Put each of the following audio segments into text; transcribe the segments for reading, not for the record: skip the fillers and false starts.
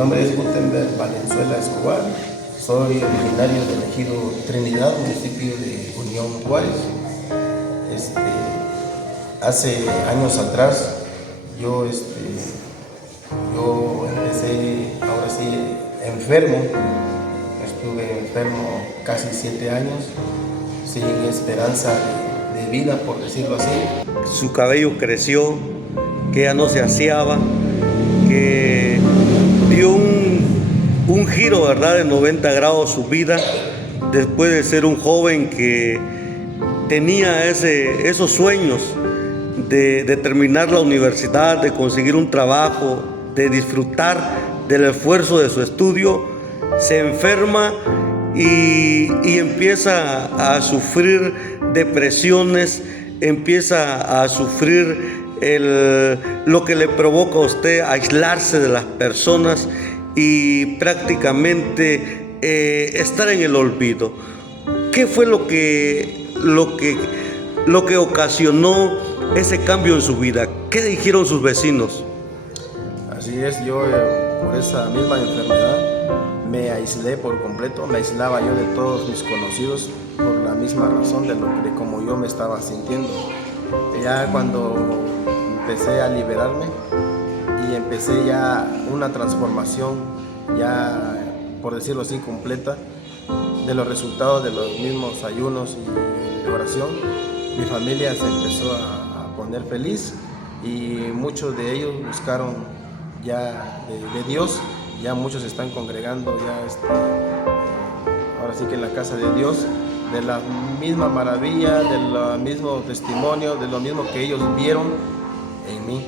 nombre es Gutenberg Valenzuela Escobar. Soy originario del ejido Trinidad, municipio de Unión Juárez. Hace años atrás yo empecé, ahora sí, enfermo. Estuve enfermo casi 7 años, sin esperanza de vida, por decirlo así. Su cabello creció, que ya no se aseaba, que dio un giro, ¿verdad?, de 90 grados su vida, después de ser un joven que tenía esos sueños de terminar la universidad, de conseguir un trabajo, de disfrutar del esfuerzo de su estudio. Se enferma y empieza a sufrir depresiones, empieza a sufrir lo que le provoca a usted aislarse de las personas y prácticamente estar en el olvido. ¿Qué fue lo que ocasionó ese cambio en su vida? ¿Qué dijeron sus vecinos? Así es, yo por esa misma enfermedad me aislé por completo, me aislaba yo de todos mis conocidos por la misma razón de cómo yo me estaba sintiendo. Ya cuando empecé a liberarme y empecé ya una transformación, ya por decirlo así, completa, de los resultados de los mismos ayunos y de oración, mi familia se empezó a poner feliz y muchos de ellos buscaron ya de Dios. Ya muchos se están congregando ya ahora sí que en la casa de Dios, de la misma maravilla, del mismo testimonio, de lo mismo que ellos vieron en mí.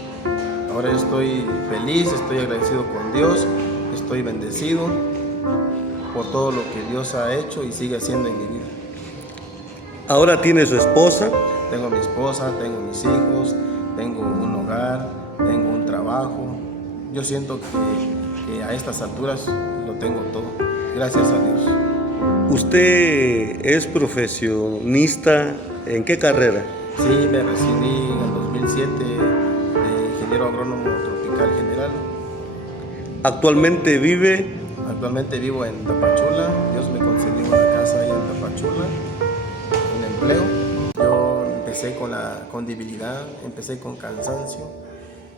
Ahora estoy feliz, estoy agradecido con Dios, estoy bendecido por todo lo que Dios ha hecho y sigue haciendo en mi vida. Ahora tiene su esposa. Tengo mi esposa, tengo mis hijos, tengo un hogar, tengo un trabajo. Yo siento que a estas alturas lo tengo todo, gracias a Dios. ¿Usted es profesionista en qué carrera? Sí, me recibí en el 2007 de ingeniero agrónomo tropical general. ¿Actualmente vive? Actualmente vivo en Tapachula. Dios me concedió una casa ahí en Tapachula, un empleo. Yo empecé con debilidad, empecé con cansancio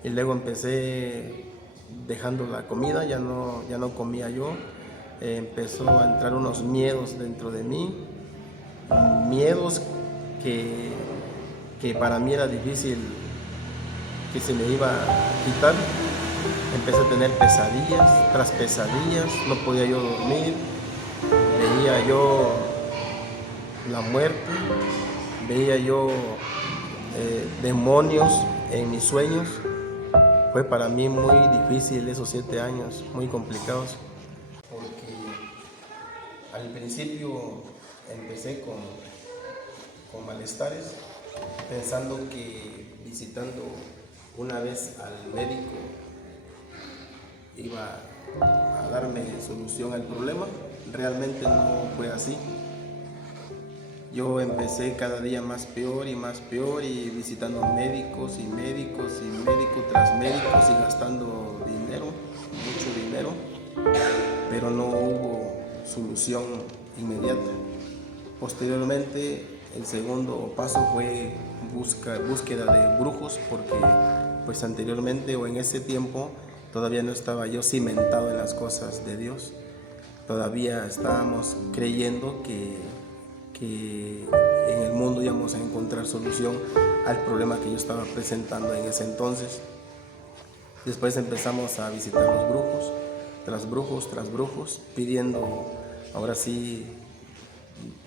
y luego empecé dejando la comida, ya no comía yo. Empezó a entrar unos miedos dentro de mí, miedos que para mí era difícil que se me iba a quitar. Empecé a tener pesadillas tras pesadillas, no podía yo dormir, veía yo la muerte, veía yo demonios en mis sueños. Fue para mí muy difícil esos 7 años, muy complicados, porque al principio empecé con malestares, pensando que visitando una vez al médico iba a darme solución al problema. Realmente no fue así. Yo empecé cada día más peor y visitando médicos y médicos tras médicos y gastando dinero, mucho dinero, pero no hubo solución inmediata. Posteriormente, el segundo paso fue búsqueda de brujos, porque pues anteriormente o en ese tiempo todavía no estaba yo cimentado en las cosas de Dios. Todavía estábamos creyendo que en el mundo íbamos a encontrar solución al problema que yo estaba presentando en ese entonces. Después empezamos a visitar los brujos, tras brujos, pidiendo ahora sí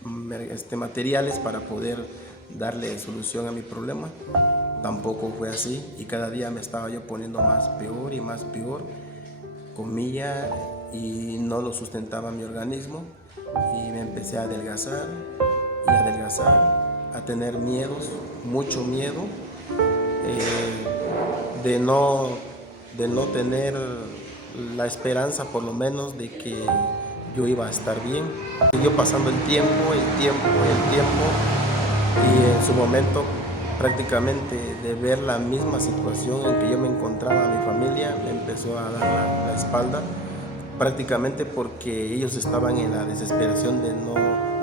materiales para poder darle solución a mi problema. Tampoco fue así y cada día me estaba yo poniendo más peor y más peor. Comía y no lo sustentaba mi organismo y me empecé a adelgazar, a tener miedos, mucho miedo de no tener la esperanza por lo menos de que yo iba a estar bien. Siguió pasando el tiempo y en su momento prácticamente de ver la misma situación en que yo me encontraba, mi familia me empezó a dar la espalda prácticamente porque ellos estaban en la desesperación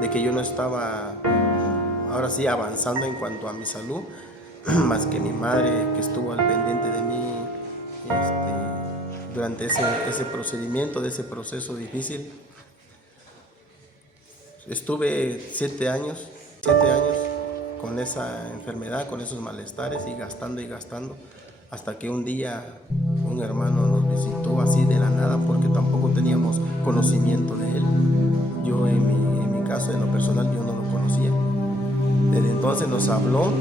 de que yo no estaba, ahora sí, avanzando en cuanto a mi salud, más que mi madre, que estuvo al pendiente de mí durante ese procedimiento, de ese proceso difícil. Estuve 7 años con esa enfermedad, con esos malestares, y gastando, hasta que un día un hermano nos visitó así de la nada, porque tampoco teníamos conocimiento de él. Yo en mi caso, en lo personal, yo no lo conocía. Desde entonces nos habló.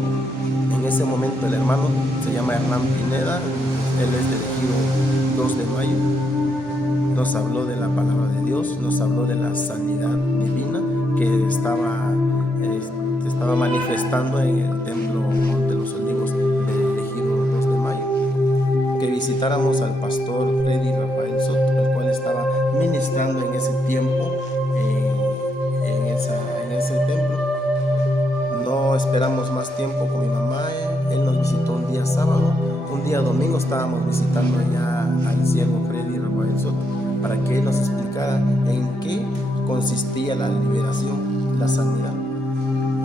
En ese momento el hermano se llama Hernán Pineda, él es del Ejido 2 de Mayo. Nos habló de la palabra de Dios, nos habló de la sanidad divina que estaba manifestando en el templo Monte Los Olivos del Ejido 2 de Mayo. Que visitáramos al pastor Freddy Rafael Soto, el cual estaba ministrando en ese tiempo en ese templo. No esperamos más tiempo con mi mamá. Él nos visitó un día sábado, un día domingo estábamos visitando allá al siervo Freddy Rafael Soto, para que él nos explicara en qué consistía la liberación, la sanidad.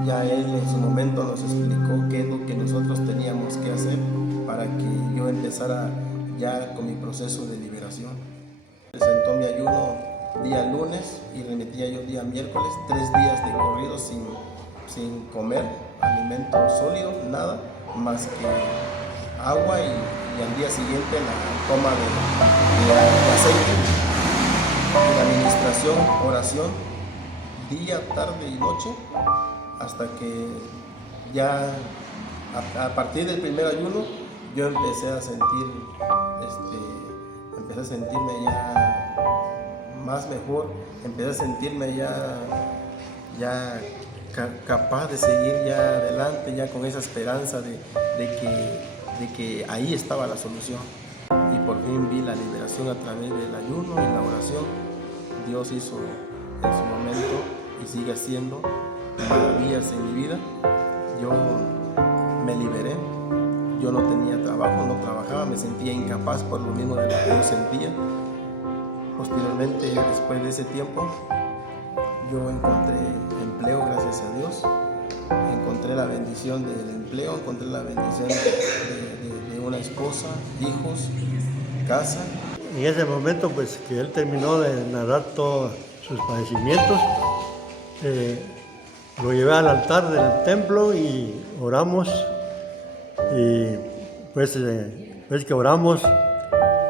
Ya él en su momento nos explicó qué es lo que nosotros teníamos que hacer para que yo empezara ya con mi proceso de liberación. Presentó mi ayuno día lunes y remitía yo día miércoles, 3 días de corrido sin comer alimento sólido, nada más que agua, y al día siguiente la toma de aceite, y la administración, oración, día, tarde y noche, hasta que ya a partir del primer ayuno yo empecé a sentirme ya más mejor, empecé a sentirme ya capaz de seguir ya adelante, ya con esa esperanza de que ahí estaba la solución. Y por fin vi la liberación a través del ayuno y la oración. Dios hizo en su momento y sigue haciendo maravillas en mi vida. Yo me liberé, yo no tenía trabajo, no trabajaba, me sentía incapaz por lo mismo de lo que yo sentía. Posteriormente, después de ese tiempo, yo encontré empleo, gracias a Dios. Encontré la bendición del empleo, encontré la bendición de una esposa, hijos, casa. En ese momento, pues, que él terminó de narrar todos sus padecimientos, lo llevé al altar del templo y oramos. Y pues que oramos,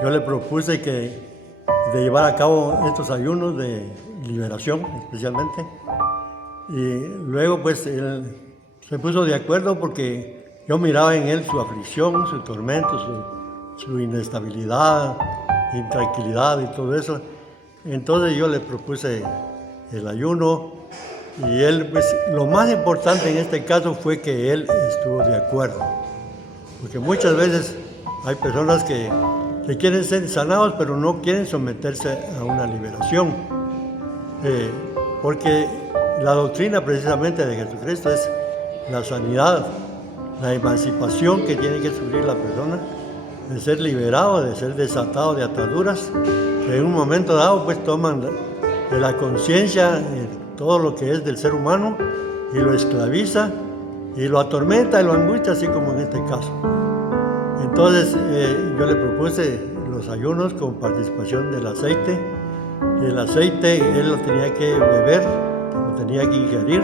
yo le propuse de llevar a cabo estos ayunos de liberación especialmente. Y luego pues él se puso de acuerdo porque yo miraba en él su aflicción, su tormento, su inestabilidad, intranquilidad y todo eso. Entonces yo le propuse el ayuno y él, pues lo más importante en este caso fue que él estuvo de acuerdo. Porque muchas veces hay personas que quieren ser sanados pero no quieren someterse a una liberación. Porque la doctrina precisamente de Jesucristo es la sanidad, la emancipación que tiene que sufrir la persona, de ser liberado, de ser desatado de ataduras, que en un momento dado pues toman de la conciencia todo lo que es del ser humano y lo esclaviza y lo atormenta y lo angustia, así como en este caso. Entonces yo le propuse los ayunos con participación del aceite, y el aceite él lo tenía que beber, lo tenía que ingerir,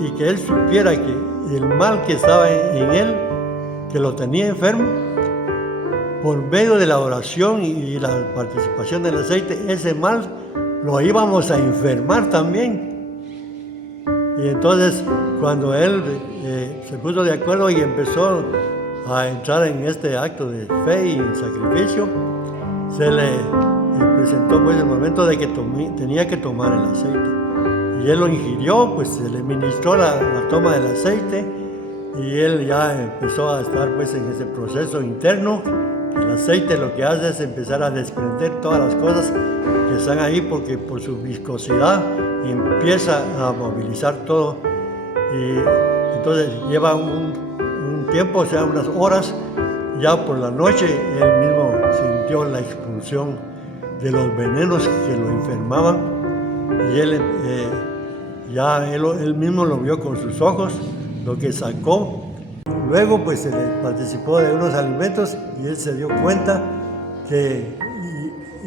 y que él supiera que el mal que estaba en él, que lo tenía enfermo, por medio de la oración y la participación del aceite, ese mal lo íbamos a enfermar también. Y entonces cuando él se puso de acuerdo y empezó a entrar en este acto de fe y sacrificio, se le presentó pues el momento de que tenía que tomar el aceite. Y él lo ingirió, pues se le ministró la toma del aceite, y él ya empezó a estar pues en ese proceso interno. El aceite lo que hace es empezar a desprender todas las cosas que están ahí, porque por su viscosidad empieza a movilizar todo. Y entonces lleva un tiempo, o sea, unas horas. Ya por la noche él mismo sintió la expulsión de los venenos que lo enfermaban, y él mismo lo vio con sus ojos, lo que sacó. Luego pues se le participó de unos alimentos y él se dio cuenta que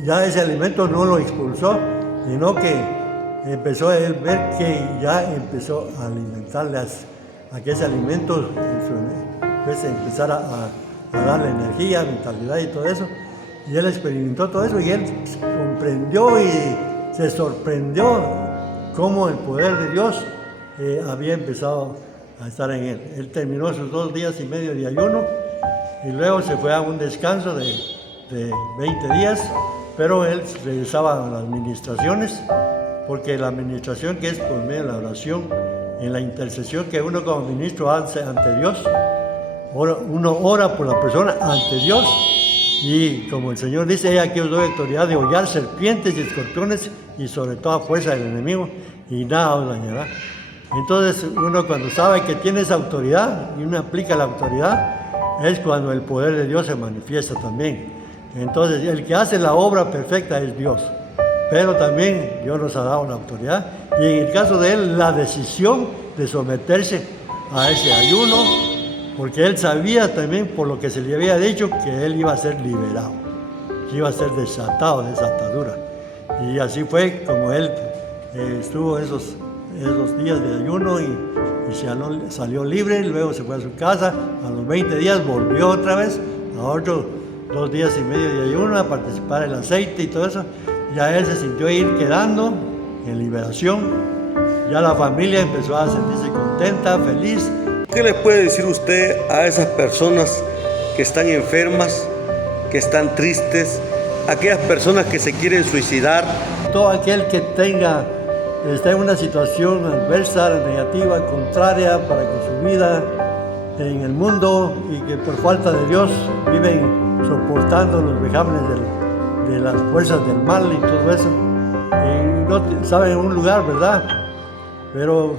ya ese alimento no lo expulsó, sino que empezó a él ver que ya empezó a alimentarle a que ese alimento pues, empezara a darle energía, vitalidad y todo eso. Y él experimentó todo eso y él comprendió y se sorprendió cómo el poder de Dios había empezado a estar en él. Él terminó sus 2 días y medio de ayuno y luego se fue a un descanso de 20 días, pero él regresaba a las ministraciones, porque la administración, que es por medio de la oración, en la intercesión que uno como ministro hace ante Dios, uno ora por la persona ante Dios, y como el Señor dice, he aquí os doy autoridad de hollar serpientes y escorpiones y sobre toda fuerza del enemigo, y nada os dañará. Entonces uno, cuando sabe que tiene esa autoridad y uno aplica la autoridad, es cuando el poder de Dios se manifiesta también. Entonces el que hace la obra perfecta es Dios, pero también Dios nos ha dado la autoridad, y en el caso de él, la decisión de someterse a ese ayuno, porque él sabía también, por lo que se le había dicho, que él iba a ser liberado, que iba a ser desatado de esa atadura. Y así fue como él estuvo esos días de ayuno y salió libre. Luego se fue a su casa, a los 20 días volvió otra vez a otros 2 días y medio de ayuno a participar en el aceite y todo eso. Ya él se sintió ir quedando en liberación, ya la familia empezó a sentirse contenta, feliz. ¿Qué le puede decir usted a esas personas que están enfermas, que están tristes, aquellas personas que se quieren suicidar? Todo aquel que está en una situación adversa, negativa, contraria para con su vida en el mundo, y que por falta de Dios viven soportando los vejámenes de las fuerzas del mal y todo eso, y no saben un lugar, ¿verdad? Pero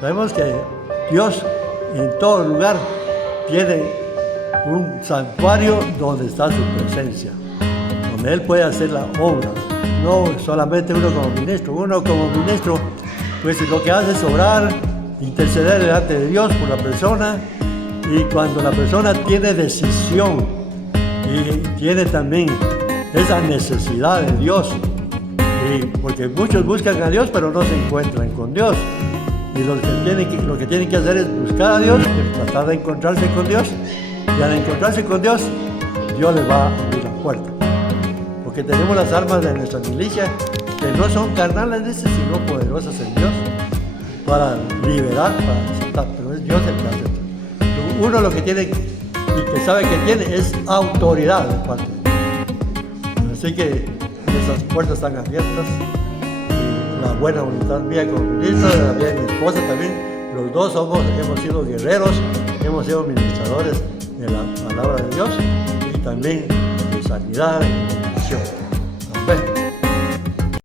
sabemos que Dios en todo lugar tiene un santuario donde está su presencia, donde Él puede hacer la obra. No solamente uno como ministro, pues lo que hace es orar, interceder delante de Dios por la persona, y cuando la persona tiene decisión y tiene también esa necesidad de Dios, porque muchos buscan a Dios pero no se encuentran con Dios, y lo que tienen que hacer es buscar a Dios, tratar de encontrarse con Dios, y al encontrarse con Dios, Dios les va a abrir la puerta. Porque tenemos las armas de nuestra milicia, que no son carnales, sino poderosas en Dios, para liberar, para aceptar, pero es Dios el que hace. Uno lo que tiene y que sabe que tiene es autoridad de parte de Dios. Así que esas puertas están abiertas, y la buena voluntad mía como ministro, la mía de mi esposa también, los dos hemos sido guerreros, hemos sido ministradores de la palabra de Dios, y también de sanidad y bendición.